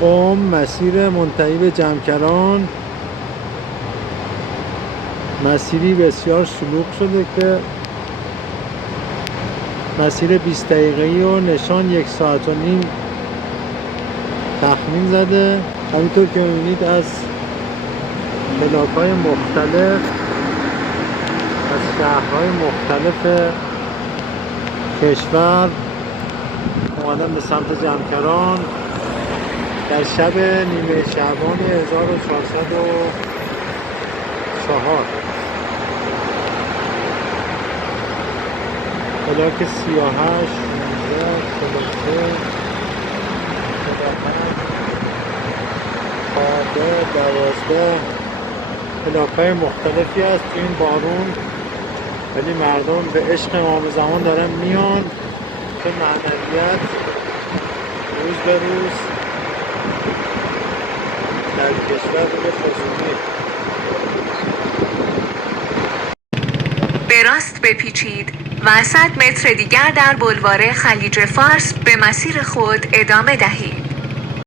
قم مسیر منتهی به جمکران، مسیری بسیار شلوغ شده که مسیر 20 دقیقه‌ای و نشان 1 ساعت و نیم تخمین زده. همینطور که می‌بینید از بلاک‌های مختلف از شهرهای مختلف کشور اومدن به سمت جمکران در شب نیمه شعبان 1404. بلاک 38 12 بلاک‌های مختلفی هست تو این بارون، ولی مردم به عشق امام زمان دارن میان که معنویت روز به روز در کشور رو به فزونی. به راست بپیچید و 100 متر دیگر در بلوار خلیج فارس به مسیر خود ادامه دهید.